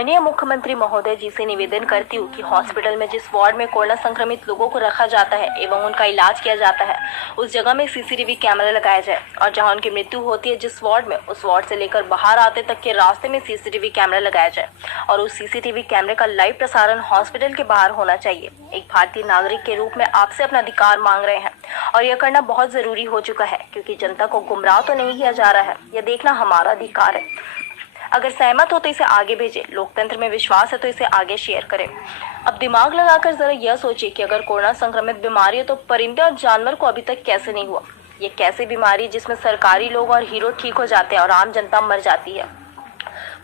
माननीय मुख्यमंत्री महोदय जी से निवेदन करती हूँ कि हॉस्पिटल में जिस वार्ड में कोरोना संक्रमित लोगों को रखा जाता है एवं उनका इलाज किया जाता है उस जगह में सीसीटीवी कैमरा लगाया जाए और जहां उनकी मृत्यु होती है जिस वार्ड में उस वार्ड से लेकर बाहर आते तक के रास्ते में सीसीटीवी कैमरा लगाया जाए और उस सीसीटीवी कैमरे का लाइव प्रसारण हॉस्पिटल के बाहर होना चाहिए। एक भारतीय नागरिक के रूप में आपसे अपना अधिकार मांग रहे हैं और यह करना बहुत जरूरी हो चुका है क्योंकि जनता को गुमराह तो नहीं किया जा रहा है, यह देखना हमारा अधिकार है। अगर सहमत हो तो इसे आगे भेजें, लोकतंत्र में विश्वास है तो इसे आगे शेयर करें। अब दिमाग लगाकर जरा यह सोचिए कि अगर कोरोना संक्रमित बीमारी है तो परिंदे और जानवर को अभी तक कैसे नहीं हुआ। ये कैसी बीमारी जिसमें सरकारी लोग और हीरो ठीक हो जाते हैं और आम जनता मर जाती है।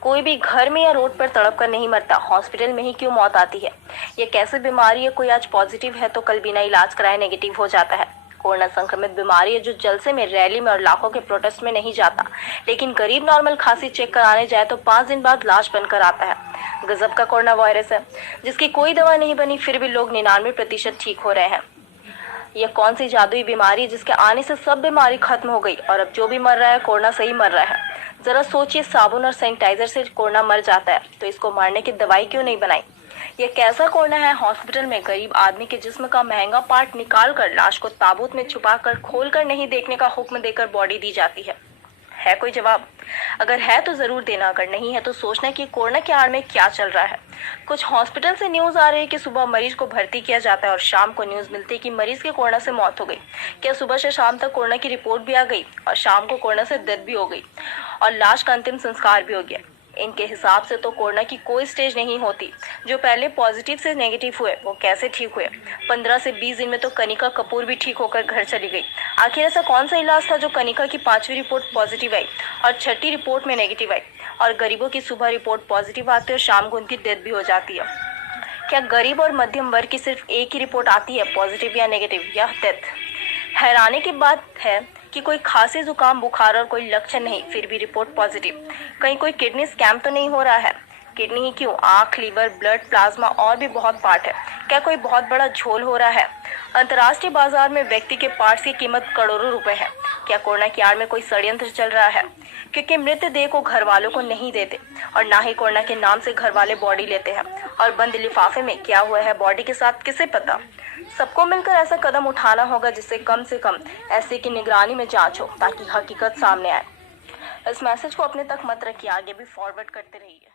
कोई भी घर में या रोड पर तड़प कर नहीं मरता, हॉस्पिटल में ही क्यों मौत आती है। ये कैसी बीमारी है, कोई आज पॉजिटिव है तो कल बिना इलाज कराए नेगेटिव हो जाता है। कोरोना संक्रमित बीमारी है जो जलसे में, रैली में और लाखों के प्रोटेस्ट में नहीं जाता, लेकिन गरीब नॉर्मल खांसी चेक कराने जाए तो 5 दिन बाद लाश बनकर आता है। गजब का कोरोना वायरस है जिसकी कोई दवा नहीं बनी, फिर भी लोग 99% ठीक हो रहे हैं। यह कौन सी जादुई बीमारी है जिसके आने से सब बीमारी खत्म हो गई और अब जो भी मर रहा है कोरोना से ही मर रहा है। जरा सोचिए, साबुन और सैनिटाइजर से कोरोना मर जाता है तो इसको मारने की दवाई क्यों नहीं बनाई। यह कैसा कोरोना है, हॉस्पिटल में गरीब आदमी के जिस्म का महंगा पार्ट निकाल कर लाश को ताबूत में छुपाकर खोल कर नहीं देखने का हुक्म देकर बॉडी दी जाती है कोई जवाब? अगर है तो जरूर देना, अगर नहीं है तो सोचना कि कोरोना के आड़ में क्या चल रहा है। कुछ हॉस्पिटल से न्यूज आ रही है कि सुबह मरीज को भर्ती किया जाता है और शाम को न्यूज मिलती है कि मरीज के कोरोना से मौत हो गई। क्या सुबह से शाम तक कोरोना की रिपोर्ट भी आ गई और शाम को कोरोना से डेथ भी हो गई और लाश का अंतिम संस्कार भी हो गया? इनके हिसाब से तो कोरोना की कोई स्टेज नहीं होती। जो पहले पॉजिटिव से नेगेटिव हुए वो कैसे ठीक हुए? 15 से 20 दिन में तो कनिका कपूर भी ठीक होकर घर चली गई। आखिर ऐसा कौन सा इलाज था जो कनिका की 5वीं रिपोर्ट पॉजिटिव आई और 6ठी रिपोर्ट में नेगेटिव आई और गरीबों की सुबह रिपोर्ट पॉजिटिव आती है और शाम को उनकी डेथ भी हो जाती है। क्या गरीब और मध्यम वर्ग की सिर्फ एक ही रिपोर्ट आती है, पॉजिटिव या नेगेटिव या डेथ? हैरानी की बात है कि कोई खांसी, जुकाम, बुखार और कोई लक्षण नहीं, फिर भी रिपोर्ट पॉजिटिव। कहीं कोई किडनी स्कैम तो नहीं हो रहा है? किडनी ही क्यों, आँख, लीवर, ब्लड, प्लाज्मा और भी बहुत पार्ट है। क्या कोई बहुत बड़ा झोल हो रहा है? अंतर्राष्ट्रीय बाजार में व्यक्ति के पार्ट्स की कीमत करोड़ों रुपए है। क्या कोरोना की आड़ में कोई षड्यंत्र चल रहा है? क्योंकि मृतदेह को घर वालों को नहीं देते और ना ही कोरोना के नाम से घर वाले बॉडी लेते हैं और बंद लिफाफे में क्या हुआ है बॉडी के साथ किसे पता। सबको मिलकर ऐसा कदम उठाना होगा जिससे कम से कम ऐसे की निगरानी में जांच हो ताकि हकीकत सामने आए। इस मैसेज को अपने तक मत रखिए, आगे भी फॉरवर्ड करते रहिए।